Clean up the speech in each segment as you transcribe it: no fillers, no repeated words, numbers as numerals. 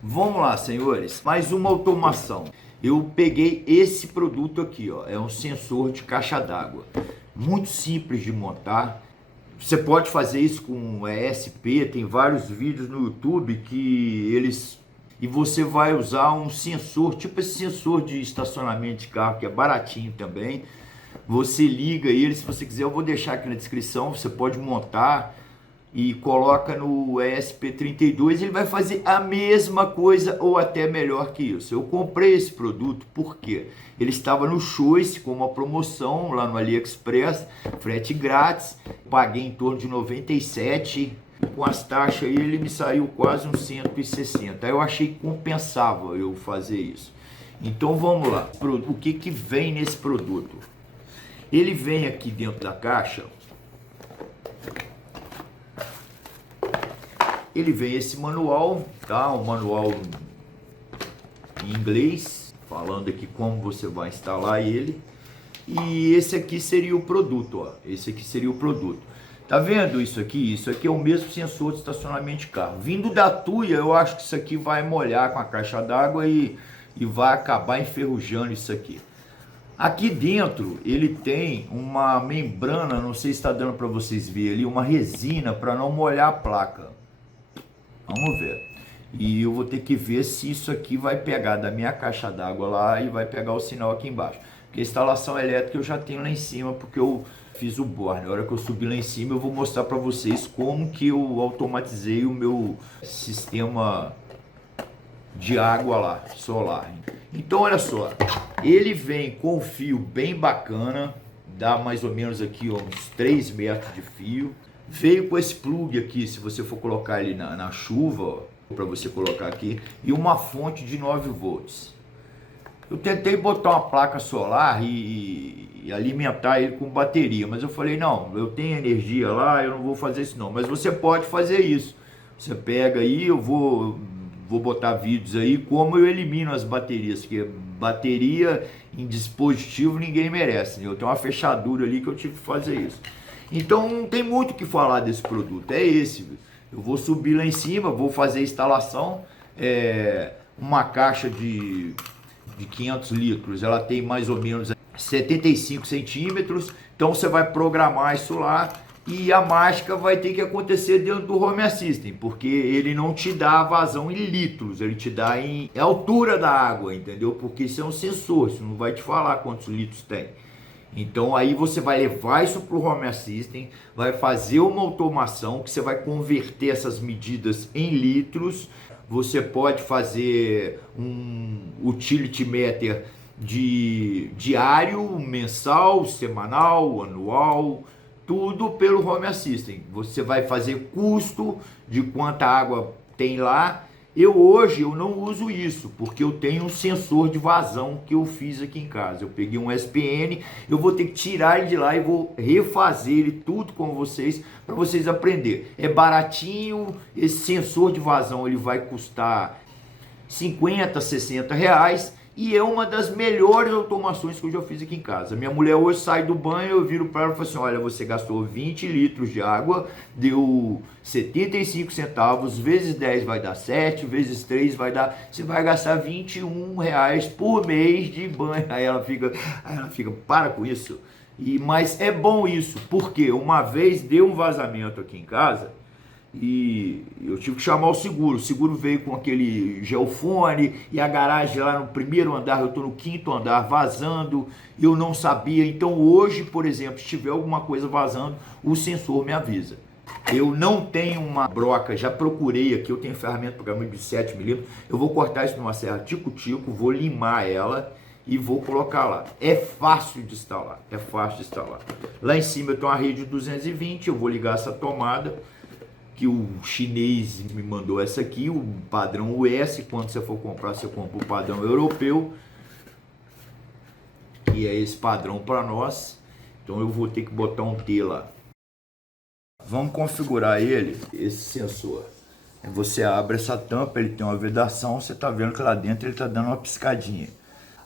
Vamos lá, senhores, mais uma automação. Eu peguei esse produto aqui, ó, é um sensor de caixa d'água. Muito simples de montar. Você pode fazer isso com ESP, tem vários vídeos no YouTube que eles... E você vai usar um sensor, tipo esse sensor de estacionamento de carro, que é baratinho também. Você liga ele, se você quiser, eu vou deixar aqui na descrição, você pode montar e coloca no ESP32, ele vai fazer a mesma coisa ou até melhor que isso. Eu comprei esse produto porque ele estava no Choice com uma promoção lá no AliExpress, frete grátis, paguei em torno de 97, com as taxas aí ele me saiu quase uns 160. Aí eu achei que compensava eu fazer isso. Então vamos lá, o que que vem nesse produto? Ele vem aqui dentro da caixa. Ele vem esse manual, tá? Um manual em inglês, falando aqui como você vai instalar ele. E esse aqui seria o produto, ó. Esse aqui seria o produto. Tá vendo isso aqui? Isso aqui é o mesmo sensor de estacionamento de carro. Vindo da Tuya, eu acho que isso aqui vai molhar com a caixa d'água e vai acabar enferrujando isso aqui. Aqui dentro ele tem uma membrana, não sei se está dando para vocês verem ali, uma resina para não molhar a placa. Vamos ver. E eu vou ter que ver se isso aqui vai pegar da minha caixa d'água lá e vai pegar o sinal aqui embaixo. Porque a instalação elétrica eu já tenho lá em cima, porque eu fiz o bore. Na hora que eu subir lá em cima eu vou mostrar para vocês como que eu automatizei o meu sistema de água lá, solar. Então olha só, ele vem com um fio bem bacana, dá mais ou menos aqui uns 3 metros de fio. Veio com esse plug aqui, se você for colocar ele na chuva, para você colocar aqui, e uma fonte de 9 volts. Eu tentei botar uma placa solar e alimentar ele com bateria, mas eu falei, não, eu tenho energia lá, eu não vou fazer isso não. Mas você pode fazer isso. Você pega aí, eu vou botar vídeos aí como eu elimino as baterias, porque bateria em dispositivo ninguém merece, né? Eu tenho uma fechadura ali que eu tive que fazer isso. Então não tem muito o que falar desse produto, é esse. Eu vou subir lá em cima, vou fazer a instalação, uma caixa de 500 litros, ela tem mais ou menos 75 centímetros, então você vai programar isso lá e a mágica vai ter que acontecer dentro do Home Assistant, porque ele não te dá vazão em litros, ele te dá em altura da água, entendeu? Porque isso é um sensor, isso não vai te falar quantos litros tem. Então aí você vai levar isso para o Home Assistant, vai fazer uma automação que você vai converter essas medidas em litros. Você pode fazer um utility meter de diário, mensal, semanal, anual, tudo pelo Home Assistant. Você vai fazer custo de quanta água tem lá. Hoje eu não uso isso, porque eu tenho um sensor de vazão que eu fiz aqui em casa. Eu peguei um SPN, eu vou ter que tirar ele de lá e vou refazer ele tudo com vocês, para vocês aprenderem. É baratinho, esse sensor de vazão ele vai custar 50, 60 reais. E é uma das melhores automações que eu já fiz aqui em casa. Minha mulher hoje sai do banho, eu viro para ela e falo assim, olha, você gastou 20 litros de água, deu 75 centavos, vezes 10 vai dar 7, vezes 3 vai dar... Você vai gastar 21 reais por mês de banho. Aí ela fica, para com isso. Mas é bom isso, porque uma vez deu um vazamento aqui em casa, e eu tive que chamar o seguro veio com aquele geofone e a garagem lá no primeiro andar, eu estou no 5º andar vazando, eu não sabia. Então hoje, por exemplo, se tiver alguma coisa vazando, o sensor me avisa. Eu não tenho uma broca, já procurei aqui, eu tenho ferramenta programada de 7 milímetros, eu vou cortar isso numa serra tico-tico, vou limar ela e vou colocar lá. É fácil de instalar, é fácil de instalar. Lá em cima eu tenho uma rede de 220, eu vou ligar essa tomada, que o chinês me mandou essa aqui, o padrão US. Quando você for comprar, você compra o padrão europeu, e é esse padrão para nós. Então eu vou ter que botar um T lá. Vamos configurar ele, esse sensor. Você abre essa tampa, ele tem uma vedação, você está vendo que lá dentro ele está dando uma piscadinha.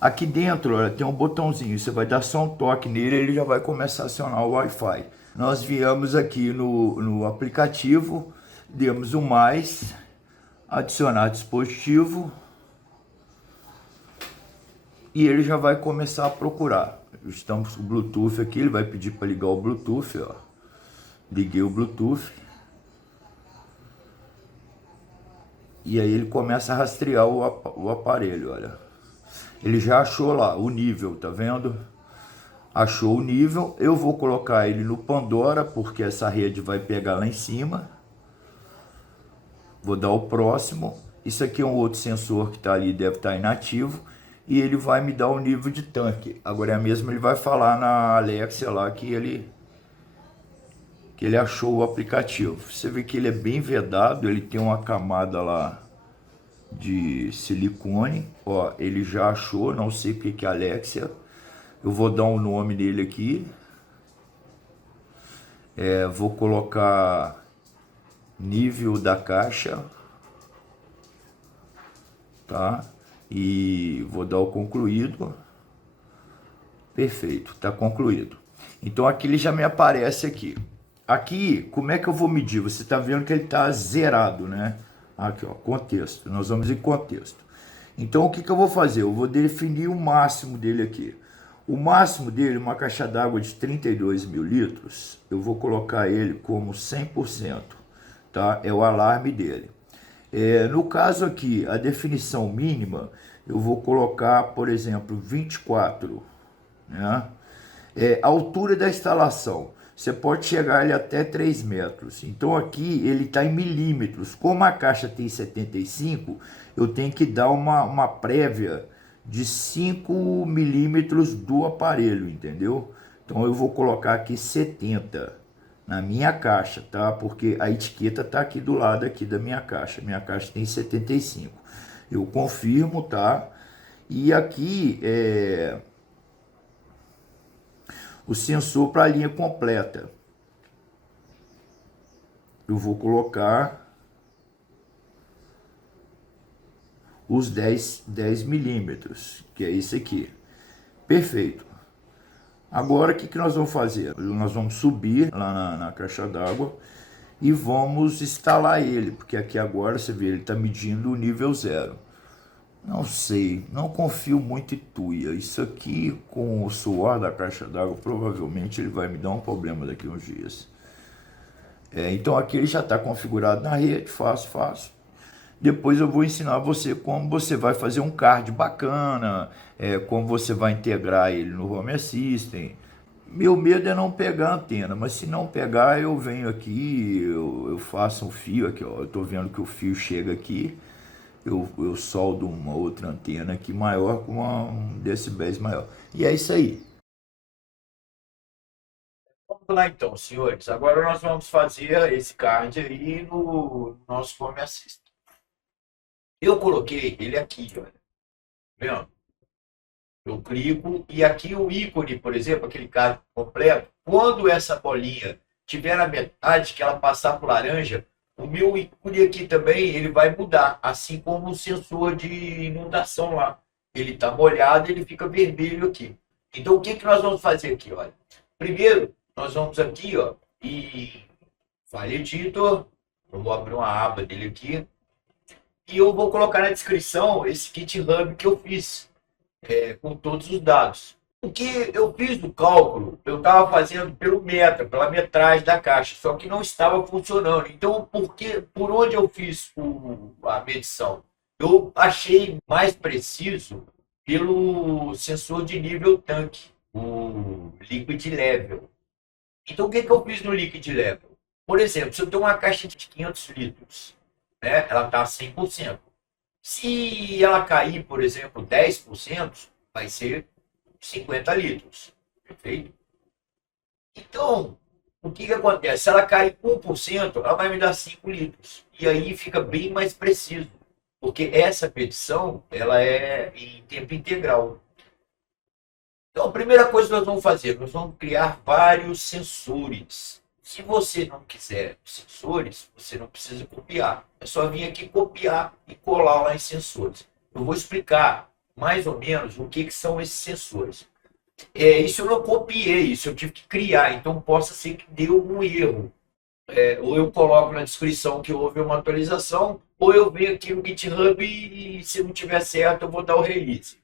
Aqui dentro, olha, tem um botãozinho, você vai dar só um toque nele, ele já vai começar a acionar o Wi-Fi. Nós viemos aqui no aplicativo, demos o mais, Adicionar dispositivo. E ele já vai começar a procurar. Estamos com o Bluetooth aqui, ele vai pedir para ligar o Bluetooth, ó. Liguei o Bluetooth. E aí ele começa a rastrear o aparelho, olha. Ele já achou lá o nível, tá vendo? Achou o nível. Eu vou colocar ele no Pandora, porque essa rede vai pegar lá em cima. Vou dar o próximo. Isso aqui é um outro sensor que está ali, deve estar inativo. E ele vai me dar o nível de tanque. Agora é mesmo, ele vai falar na Alexia lá que ele achou o aplicativo. Você vê que ele é bem vedado, ele tem uma camada lá de silicone. Ó, ele já achou, não sei porque que é Alexia. Eu vou dar um nome nele aqui. Vou colocar nível da caixa, tá? E vou dar o concluído. Perfeito, tá concluído. Então aqui ele já me aparece aqui. Aqui, como é que eu vou medir? Você tá vendo que ele tá zerado, né? Aqui, ó, contexto. Nós vamos em contexto. Então o que eu vou fazer? Eu vou definir o máximo dele aqui. O máximo dele, uma caixa d'água de 32 mil litros, eu vou colocar ele como 100%, tá? É o alarme dele. No caso aqui, a definição mínima, eu vou colocar, por exemplo, 24, né? A altura da instalação, você pode chegar ele até 3 metros. Então aqui ele está em milímetros. Como a caixa tem 75, eu tenho que dar uma prévia de 5 milímetros do aparelho, entendeu? Então eu vou colocar aqui 70 na minha caixa, tá? Porque a etiqueta tá aqui do lado aqui da minha caixa. Minha caixa tem 75. Eu confirmo, tá? E aqui o sensor para a linha completa. Eu vou colocar os 10 milímetros, que é esse aqui. Perfeito. Agora, o que nós vamos fazer? Nós vamos subir lá na caixa d'água e vamos instalar ele, porque aqui agora, você vê, ele está medindo o nível 0. Não sei, não confio muito em tuia. Isso aqui, com o suor da caixa d'água, provavelmente ele vai me dar um problema daqui a uns dias. Então aqui ele já está configurado na rede, fácil. Depois eu vou ensinar você como você vai fazer um card bacana, como você vai integrar ele no Home Assistant. Meu medo é não pegar a antena, mas se não pegar, eu venho aqui, eu faço um fio aqui, ó. Eu estou vendo que o fio chega aqui, eu soldo uma outra antena aqui maior com um decibéis maior. E é isso aí. Vamos lá então, senhores. Agora nós vamos fazer esse card aí no nosso Home Assistant. Eu coloquei ele aqui, olha. Vendo? Eu clico e aqui o ícone, por exemplo, aquele card completo, quando essa bolinha tiver na metade, que ela passar por laranja, o meu ícone aqui também ele vai mudar, assim como o sensor de inundação lá. Ele está molhado, ele fica vermelho aqui. Então o que nós vamos fazer aqui, olha? Primeiro, nós vamos aqui, ó, em File Editor, eu vou abrir uma aba dele aqui, e eu vou colocar na descrição esse GitHub que eu fiz, com todos os dados. O que eu fiz o cálculo, eu estava fazendo pela metragem da caixa, só que não estava funcionando. Então, por onde eu fiz a medição? Eu achei mais preciso pelo sensor de nível tanque, o Liquid Level. Então, o que eu fiz no Liquid Level? Por exemplo, se eu tenho uma caixa de 500 litros, né, ela está a 100%. Se ela cair, por exemplo, 10%, vai ser 50 litros. Perfeito? Então, o que acontece? Se ela cair 1%, ela vai me dar 5 litros. E aí fica bem mais preciso. Porque essa medição, ela é em tempo integral. Então, a primeira coisa que nós vamos fazer, nós vamos criar vários sensores. Se você não quiser sensores, você não precisa copiar. É só vir aqui copiar e colar lá em sensores. Eu vou explicar mais ou menos o que são esses sensores. Isso eu não copiei, isso eu tive que criar, então possa ser que deu um erro. ou eu coloco na descrição que houve uma atualização, ou eu venho aqui no GitHub e se não tiver certo eu vou dar o release.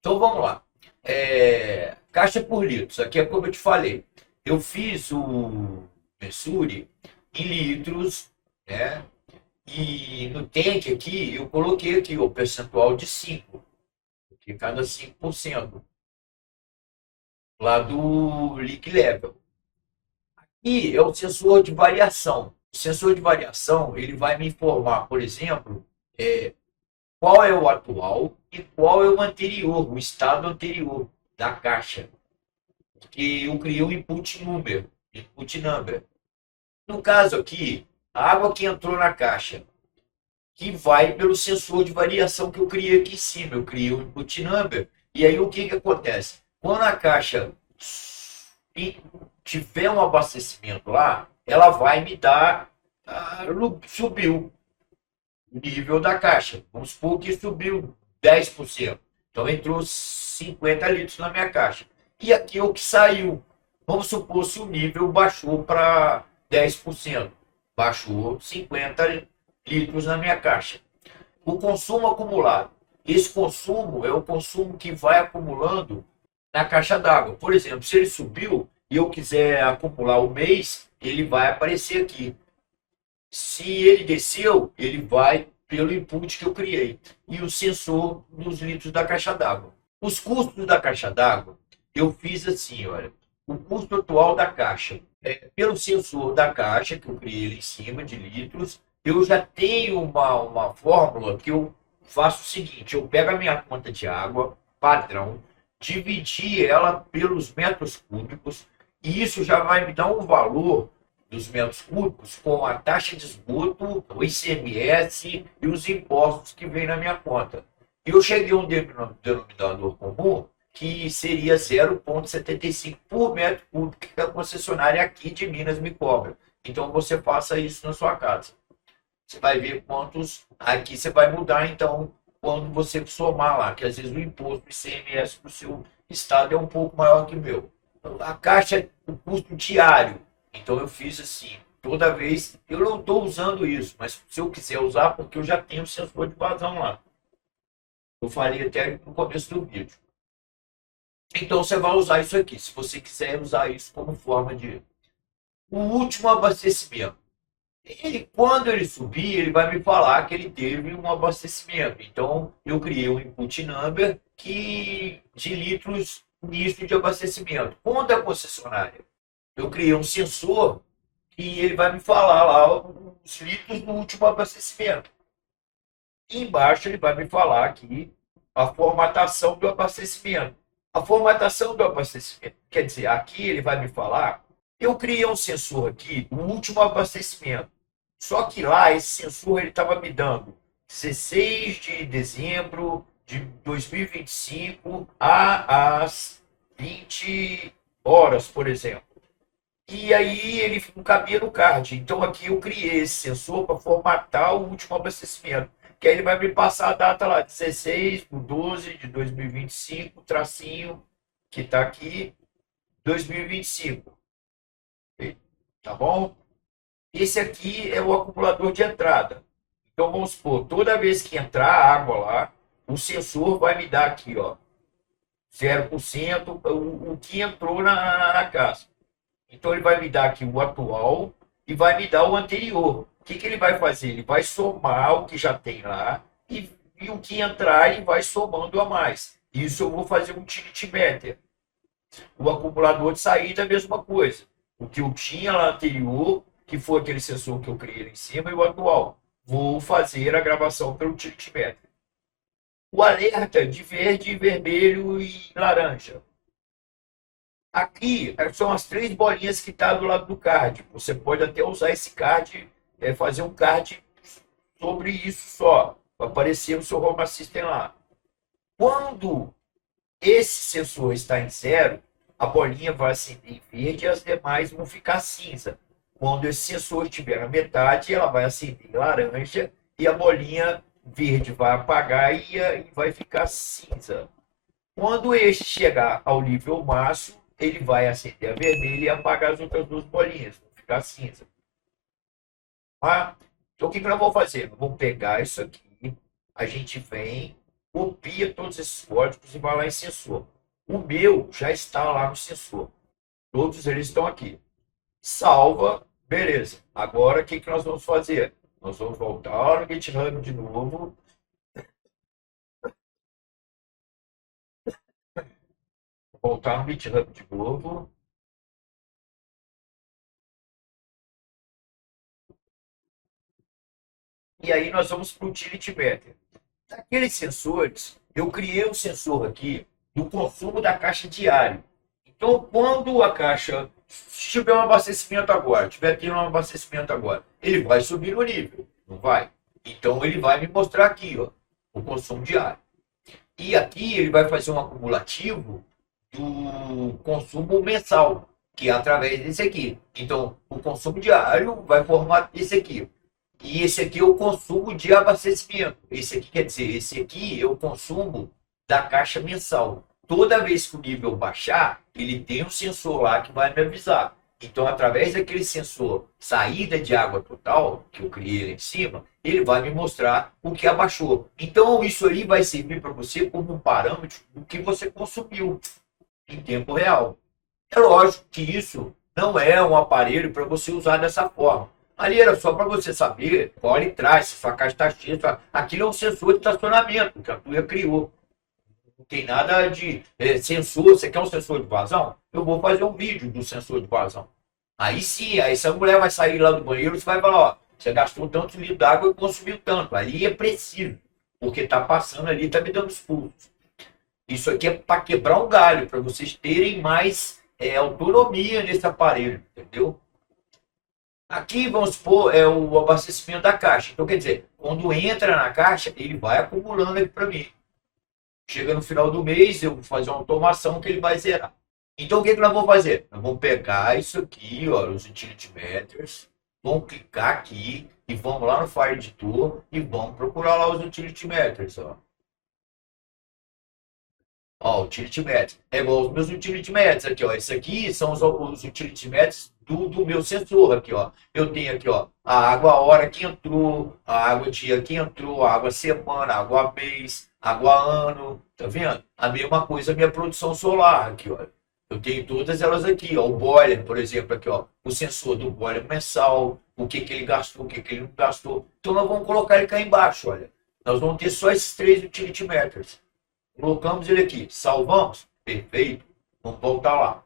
Então vamos lá. Caixa por litros. Aqui é como eu te falei. Eu fiz o Messuri em litros, né? E no tank aqui, eu coloquei aqui o percentual de 5, porque cada 5% lá do leak level. E é o sensor de variação. O sensor de variação, ele vai me informar, por exemplo, qual é o atual e qual é o anterior, o estado anterior da caixa. Porque eu criei um input number. No caso aqui, a água que entrou na caixa, que vai pelo sensor de variação que eu criei aqui em cima. Eu criei o input number. E aí o que acontece? Quando a caixa tiver um abastecimento lá, ela vai me dar, subiu o nível da caixa. Vamos supor que subiu 10%. Então entrou 50 litros na minha caixa. E aqui é o que saiu. Vamos supor se o nível baixou para 10%. Baixou 50 litros na minha caixa. O consumo acumulado. Esse consumo é o consumo que vai acumulando na caixa d'água. Por exemplo, se ele subiu e eu quiser acumular o mês, ele vai aparecer aqui. Se ele desceu, ele vai pelo input que eu criei. E o sensor nos litros da caixa d'água. Os custos da caixa d'água, eu fiz assim, olha. O custo atual da caixa, pelo sensor da caixa, que eu criei ali em cima, de litros, eu já tenho uma fórmula que eu faço o seguinte, eu pego a minha conta de água, padrão, dividi ela pelos metros cúbicos, e isso já vai me dar um valor dos metros cúbicos com a taxa de esgoto, o ICMS e os impostos que vem na minha conta. Eu cheguei a um denominador comum que seria 0,75 por metro cúbico que a concessionária aqui de Minas me cobra. Então você faça isso na sua casa. Você vai ver quantos aqui você vai mudar, então, quando você somar lá, que às vezes o imposto do ICMS do seu estado é um pouco maior que o meu. A caixa é o custo diário. Então eu fiz assim, toda vez, eu não estou usando isso, mas se eu quiser usar, porque eu já tenho o sensor de vazão lá. Eu falei até no começo do vídeo. Então você vai usar isso aqui, se você quiser usar isso como forma de... O último abastecimento. Quando ele subir, ele vai me falar que ele teve um abastecimento. Então, eu criei um input number de litros nisso de abastecimento. Quando a concessionária, eu criei um sensor e ele vai me falar lá os litros no último abastecimento. E embaixo ele vai me falar aqui a formatação do abastecimento. A formatação do abastecimento, quer dizer, aqui ele vai me falar, eu criei um sensor aqui do último abastecimento. Só que lá esse sensor ele estava me dando 16 de dezembro de 2025 às 20 horas, por exemplo. E aí ele não cabia no card. Então aqui eu criei esse sensor para formatar o último abastecimento. Que aí ele vai me passar a data lá, 16/12/2025, tracinho, que está aqui, 2025. Tá bom? Esse aqui é o acumulador de entrada. Então vamos supor, toda vez que entrar água lá, o sensor vai me dar aqui, ó, 0% o que entrou na casa. Então ele vai me dar aqui o atual e vai me dar o anterior. O que ele vai fazer? Ele vai somar o que já tem lá e o que entrar ele vai somando a mais. Isso eu vou fazer um utility meter. O acumulador de saída é a mesma coisa. O que eu tinha lá anterior, que foi aquele sensor que eu criei lá em cima, e o atual. Vou fazer a gravação pelo utility meter. O alerta de verde, vermelho e laranja. Aqui são as 3 bolinhas que estão do lado do card. Você pode até usar esse card, fazer um card sobre isso só, para aparecer o seu Home Assistant lá. Quando esse sensor está em 0, a bolinha vai acender em verde e as demais vão ficar cinza. Quando esse sensor estiver na metade, ela vai acender em laranja e a bolinha verde vai apagar e vai ficar cinza. Quando este chegar ao nível máximo, ele vai acender a vermelha e apagar as outras 2 bolinhas, vão ficar cinza. Tá? Então, o que que nós vamos fazer? Nós vamos pegar isso aqui, a gente vem, copia todos esses códigos e vai lá em sensor. O meu já está lá no sensor. Todos eles estão aqui. Salva, beleza. Agora, o que que nós vamos fazer? Nós vamos voltar no GitHub de novo, voltar no GitHub de novo. E aí nós vamos para o Utility Meter. Daqueles sensores, eu criei um sensor aqui do consumo da caixa diário. Então, quando a caixa se tiver um abastecimento agora, tiver aqui um abastecimento agora, ele vai subir o nível, não vai? Então, ele vai me mostrar aqui, ó, o consumo diário. E aqui ele vai fazer um acumulativo do consumo mensal, que é através desse aqui. Então, o consumo diário vai formar esse aqui. E esse aqui é o consumo de abastecimento. Esse aqui quer dizer, esse aqui é o consumo da caixa mensal. Toda vez que o nível baixar, ele tem um sensor lá que vai me avisar. Então, através daquele sensor saída de água total, que eu criei lá em cima, ele vai me mostrar o que abaixou. Então, isso aí vai servir para você como um parâmetro do que você consumiu em tempo real. É lógico que isso não é um aparelho para você usar dessa forma. Ali era só para você saber qual ele traz, se sua caixa está cheia. Aquilo é um sensor de estacionamento que a Tuia criou. Não tem nada de sensor. Você quer um sensor de vazão? Eu vou fazer um vídeo do sensor de vazão. Aí sim, aí se a mulher vai sair lá do banheiro, você vai falar, ó, você gastou tanto litro d'água e consumiu tanto. Ali é preciso, porque está passando ali, está me dando os pulsos. Isso aqui é para quebrar um galho, para vocês terem mais autonomia nesse aparelho, entendeu? Aqui, vamos supor, é o abastecimento da caixa. Então, quer dizer, quando entra na caixa, ele vai acumulando aqui para mim. Chega no final do mês, eu vou fazer uma automação que ele vai zerar. Então, o que, que nós vamos fazer? Nós vamos pegar isso aqui, ó, os utility meters, vamos clicar aqui e vamos lá no File Editor e vamos procurar lá os utility meters, ó. Ó, utility meters. É igual os meus utility meters aqui, ó. Esses aqui são os utility meters do meu sensor aqui, ó. Eu tenho aqui, ó, a água hora que entrou, a água dia que entrou, a água semana, a água mês, a água ano, tá vendo? A mesma coisa a minha produção solar aqui, ó. Eu tenho todas elas aqui, ó. O boiler, por exemplo, aqui, ó. O sensor do boiler mensal, o que que ele gastou, o que que ele não gastou. Então nós vamos colocar ele cá embaixo, olha. Nós vamos ter só esses três utility meters. Colocamos ele aqui, salvamos, perfeito, vamos voltar lá.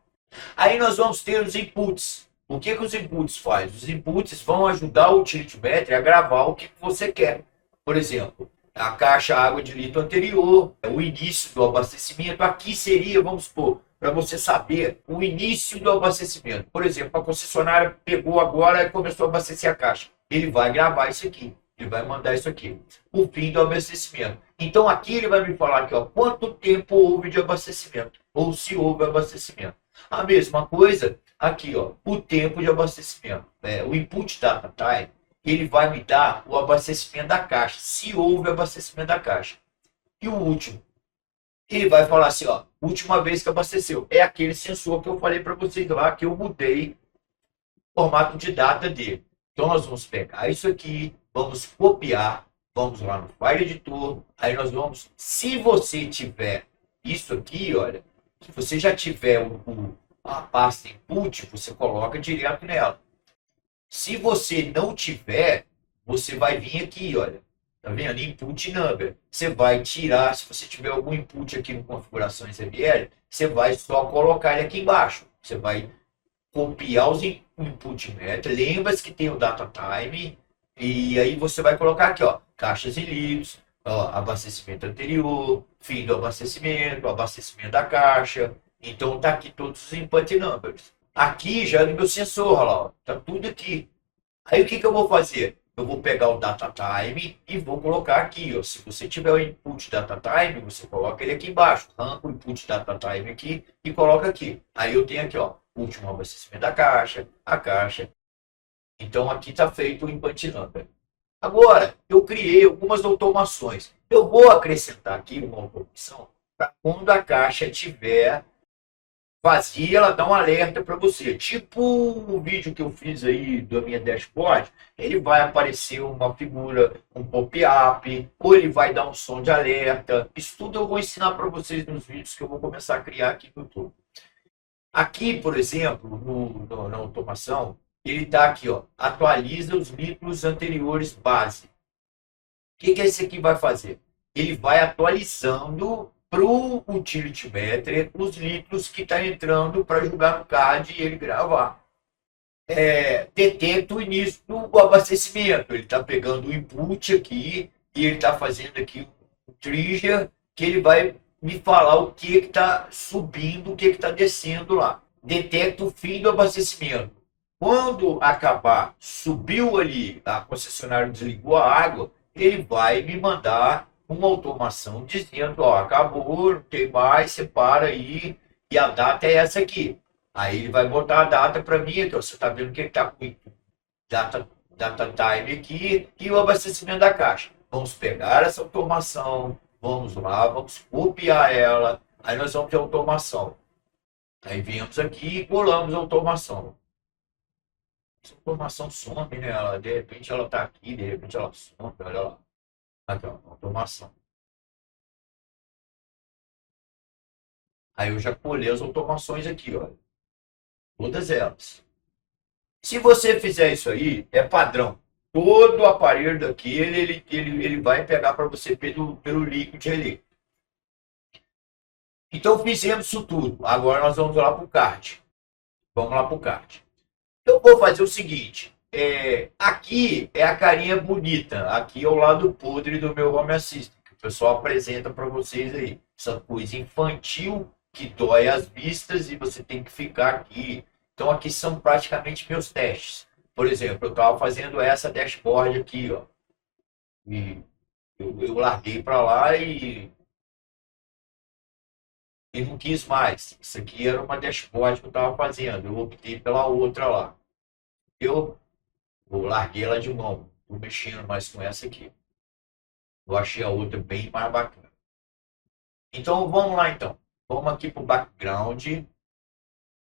Aí nós vamos ter os inputs. O que que os inputs fazem? Os inputs vão ajudar o utility meter a gravar o que você quer. Por exemplo, a caixa água de litro anterior, o início do abastecimento. Aqui seria, vamos supor, para você saber o início do abastecimento. Por exemplo, a concessionária pegou agora e começou a abastecer a caixa. Ele vai gravar isso aqui. Ele vai mandar isso aqui. O fim do abastecimento. Então aqui ele vai me falar aqui, ó, quanto tempo houve de abastecimento. Ou se houve abastecimento. A mesma coisa aqui, ó, o tempo de abastecimento. O input data time, ele vai me dar o abastecimento da caixa, se houve abastecimento da caixa. E o último, ele vai falar assim, ó, última vez que abasteceu. É aquele sensor que eu falei para vocês lá, que eu mudei o formato de data dele. Então nós vamos pegar isso aqui, vamos copiar, vamos lá no File Editor, aí nós vamos, se você tiver isso aqui, olha, se você já tiver a pasta input, você coloca direto nela. Se você não tiver, você vai vir aqui, olha. Tá vendo? Input number. Você vai tirar, se você tiver algum input aqui no configurações ML, você vai só colocar ele aqui embaixo. Você vai copiar os input meters. Lembra-se que tem o data time. E aí você vai colocar aqui, ó, caixas e litros, ó, abastecimento anterior, fim do abastecimento, abastecimento da caixa. Então tá aqui todos os input numbers. Aqui já é no meu sensor, olha lá, ó, tá tudo aqui. Aí o que que eu vou fazer? Eu vou pegar o data time e vou colocar aqui, ó. Se você tiver o input data time, você coloca ele aqui embaixo. Arranca o input data time aqui e coloca aqui. Aí eu tenho aqui, ó, último abastecimento da caixa, a caixa. Então aqui está feito o input number. Agora, eu criei algumas automações. Eu vou acrescentar aqui uma opção para quando a caixa tiver vazia, ela dá um alerta para você. Tipo o vídeo que eu fiz aí da minha dashboard, ele vai aparecer uma figura, um pop-up, ou ele vai dar um som de alerta. Isso tudo eu vou ensinar para vocês nos vídeos que eu vou começar a criar aqui no YouTube. Aqui, por exemplo, na automação, ele está aqui, ó, atualiza os litros anteriores base. O que esse aqui vai fazer? Ele vai atualizando para o utility meter os litros que está entrando para jogar no card e ele gravar. Detecta o início do abastecimento. Ele está pegando o input aqui e ele está fazendo aqui um trigger que ele vai me falar o que está subindo, o que está descendo lá. Detecta o fim do abastecimento. Quando acabar, subiu ali, a concessionária desligou a água, ele vai me mandar uma automação dizendo, ó, acabou, não tem mais, você para aí, e a data é essa aqui. Aí ele vai botar a data para mim, então você está vendo que ele está com data time aqui e o abastecimento da caixa. Vamos pegar essa automação, vamos lá, vamos copiar ela, aí nós vamos de automação. Aí viemos aqui e colamos a automação. Essa automação some, né? De repente ela está aqui, de repente ela some, olha lá. Aqui, ó, automação. Aí eu já colhei as automações aqui, ó. Todas elas. Se você fizer isso aí, é padrão. Todo aparelho daquele, ele vai pegar para você pelo líquido ali. Então fizemos isso tudo. Agora nós vamos lá para o kart. Vamos lá para o kart. Eu vou fazer o seguinte. Aqui é a carinha bonita. Aqui é o lado podre do meu Home Assistant. Que o pessoal apresenta para vocês aí. Essa coisa infantil que dói as vistas e você tem que ficar aqui. Então aqui são praticamente meus testes. Por exemplo, eu estava fazendo essa dashboard aqui, ó. E eu larguei para lá e não quis mais. Isso aqui era uma dashboard que eu estava fazendo. Eu optei pela outra lá. Eu larguei ela de mão. Estou mexendo mais com essa aqui. Eu achei a outra bem mais bacana. Então vamos lá então. Vamos aqui para o background.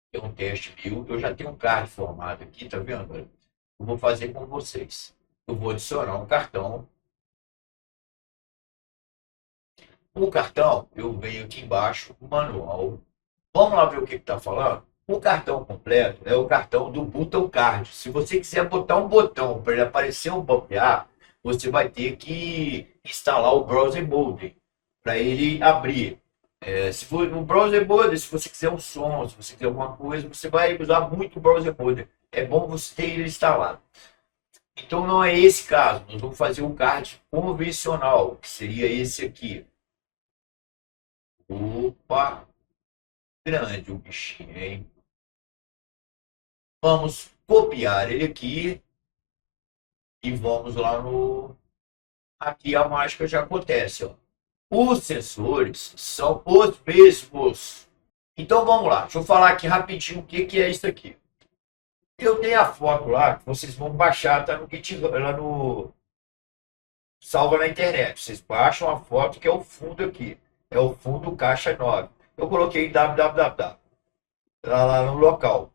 Tem um teste view. Eu já tenho um card formado aqui, tá vendo? Eu vou fazer com vocês. Eu vou adicionar um cartão. O cartão, eu venho aqui embaixo, manual. Vamos lá ver o que está falando? O cartão completo é o cartão do Button Card. Se você quiser botar um botão para ele aparecer um pop-up, você vai ter que instalar o Browser Mode para ele abrir. Se for no Browser Mode, se você quiser um som, se você quiser alguma coisa, você vai usar muito o Browser Mode. É bom você ter ele instalado. Então não é esse caso. Nós vamos fazer um card convencional, que seria esse aqui. Opa, grande o bichinho, hein? Vamos copiar ele aqui e vamos lá no... Aqui a mágica já acontece, ó. Os sensores são os mesmos. Então vamos lá, deixa eu falar aqui rapidinho o que é isso aqui. Eu tenho a foto lá, que vocês vão baixar, tá no GitHub, lá no... Salva na internet. Vocês baixam a foto que é o fundo aqui. É o fundo caixa 9. Eu coloquei www. Lá no local.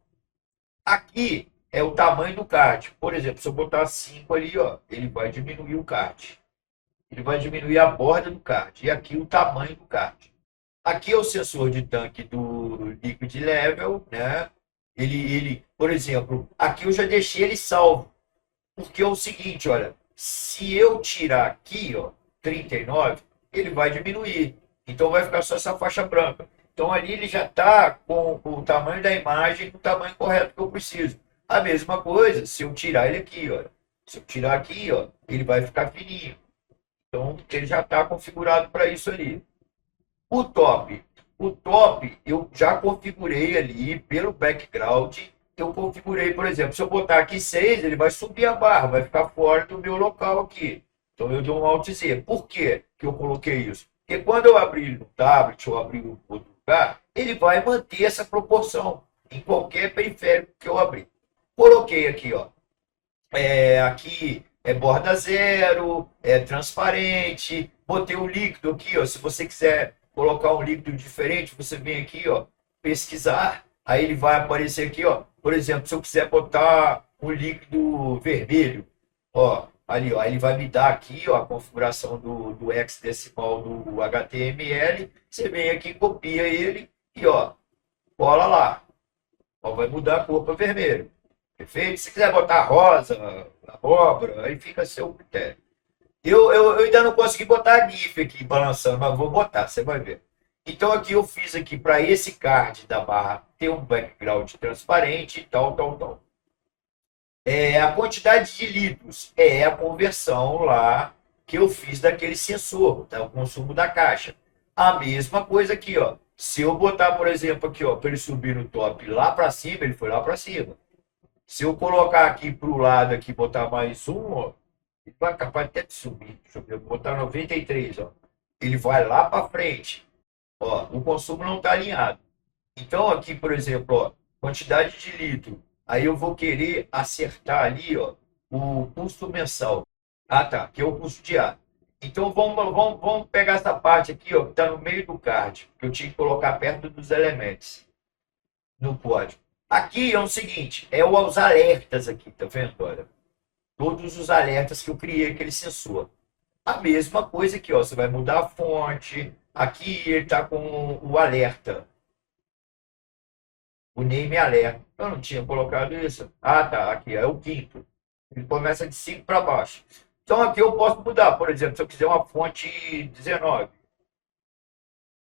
Aqui é o tamanho do card. Por exemplo, se eu botar 5 ali, ó, ele vai diminuir o card. Ele vai diminuir a borda do card. E aqui o tamanho do card. Aqui é o sensor de tanque do Liquid Level, né? Por exemplo, aqui eu já deixei ele salvo. Porque é o seguinte, olha, se eu tirar aqui, ó, 39, ele vai diminuir. Então vai ficar só essa faixa branca. Então ali ele já está com o tamanho da imagem, o tamanho correto que eu preciso. A mesma coisa, se eu tirar ele aqui, ó. Se eu tirar aqui, ó, ele vai ficar fininho. Então ele já está configurado para isso ali. O top. O top eu já configurei ali pelo background. Eu configurei, por exemplo, se eu botar aqui 6, ele vai subir a barra, vai ficar fora do meu local aqui. Então eu dou um Alt Z. Por quê que eu coloquei isso? Porque quando eu abrir no tablet ou abrir no outro lugar, ele vai manter essa proporção em qualquer periférico que eu abrir. Coloquei aqui, ó. Aqui é borda zero, é transparente. Botei o líquido aqui, ó. Se você quiser colocar um líquido diferente, você vem aqui, ó. pesquisar, aí ele vai aparecer aqui, ó. Por exemplo, se eu quiser botar um líquido vermelho, ó, ali, ó, ele vai me dar aqui, ó, a configuração do hexadecimal do HTML. Você vem aqui, copia ele e, ó, cola lá. Ó, vai mudar a cor para vermelho. Perfeito? Se quiser botar rosa, abóbora, aí fica a seu critério. Eu ainda não consegui botar a GIF aqui balançando, mas vou botar, você vai ver. Então aqui eu fiz aqui para esse card da barra ter um background transparente e tal, tal, tal. A quantidade de litros é a conversão lá que eu fiz daquele sensor, tá? O consumo da caixa. A mesma coisa aqui, ó. Se eu botar, por exemplo, aqui, ó, para ele subir no top lá para cima, ele foi lá para cima. Se eu colocar aqui para o lado, aqui, botar mais um, ó, ele vai capaz até de subir. Deixa eu ver, vou botar 93, ó. Ele vai lá para frente. Ó, o consumo não está alinhado. Então, aqui, por exemplo, ó, quantidade de litro. Aí eu vou querer acertar ali, ó, o custo mensal. Ah, tá, que é o custo diário. Então, vamos pegar essa parte aqui, ó, que está no meio do card, que eu tinha que colocar perto dos elementos no código. Aqui é o seguinte, é os alertas aqui, tá vendo? Olha, todos os alertas que eu criei aquele sensor. A mesma coisa aqui, ó, você vai mudar a fonte. Aqui ele está com o alerta. O name alerta. Eu não tinha colocado isso. Ah, tá. Aqui é o quinto. Ele começa de 5 para baixo. Então aqui eu posso mudar. Por exemplo, se eu quiser uma fonte 19,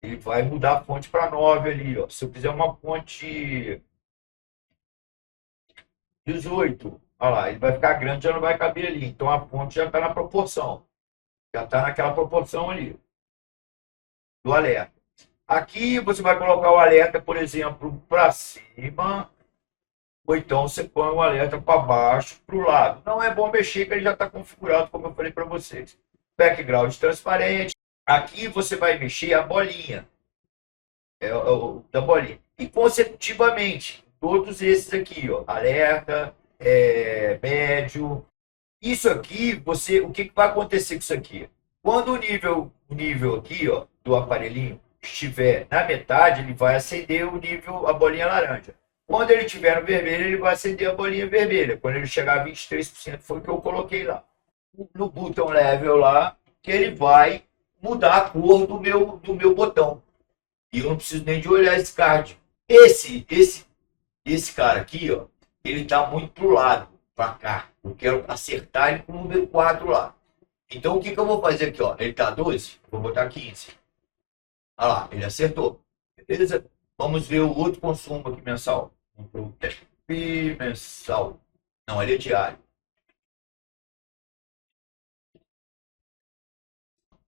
ele vai mudar a fonte para 9 ali. Ó. Se eu quiser uma fonte 18, olha lá, ele vai ficar grande, já não vai caber ali. Então a fonte já está na proporção. Já está naquela proporção ali do alerta. Aqui você vai colocar o alerta, por exemplo, para cima, ou então você põe o alerta para baixo, para o lado. Não é bom mexer, que ele já está configurado, como eu falei para vocês. Background transparente. Aqui você vai mexer a bolinha, da bolinha. E consecutivamente, todos esses aqui, ó, alerta, médio. Isso aqui, o que vai acontecer com isso aqui? Quando o nível aqui, ó, do aparelhinho estiver na metade, ele vai acender o nível, a bolinha laranja. Quando ele estiver no vermelho, ele vai acender a bolinha vermelha. Quando ele chegar a 23%, foi o que eu coloquei lá. No botão level lá, que ele vai mudar a cor do meu botão. E eu não preciso nem de olhar esse card. Esse cara aqui, ó, ele está muito pro lado, para cá. Eu quero acertar ele com o número 4 lá. Então, o que eu vou fazer aqui, ó? Ele está 12, vou botar 15. Olha lá, ele acertou. Beleza? Vamos ver o outro consumo aqui mensal. Mensal. Não, ele é diário.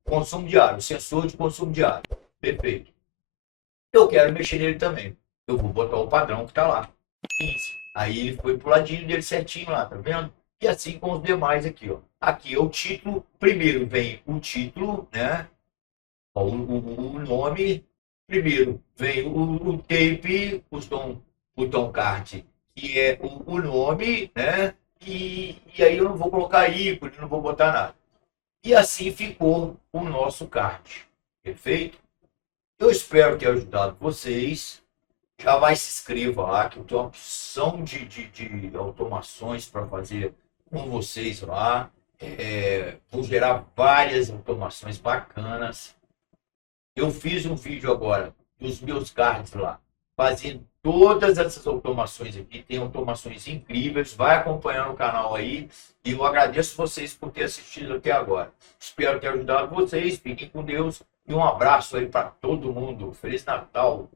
Consumo diário, sensor de consumo diário. Perfeito. Eu quero mexer nele também. Eu vou botar o padrão que está lá. 15. Aí ele foi pro ladinho dele certinho lá, tá vendo? E assim com os demais aqui, ó. Aqui é o título. Primeiro vem o título, né? O nome. Primeiro vem o tape, o tom card, que é o nome, né? E aí eu não vou colocar ícone, não vou botar nada. E assim ficou o nosso card. Perfeito? Eu espero ter ajudado vocês. Já vai se inscreva lá, que eu tenho uma opção de automações para fazer com vocês lá. Vou gerar várias automações bacanas. Eu fiz um vídeo agora dos meus cards lá, fazendo todas essas automações aqui. Tem automações incríveis. Vai acompanhando o canal aí. E eu agradeço vocês por ter assistido até agora. Espero ter ajudado vocês. Fiquem com Deus. E um abraço aí para todo mundo. Feliz Natal.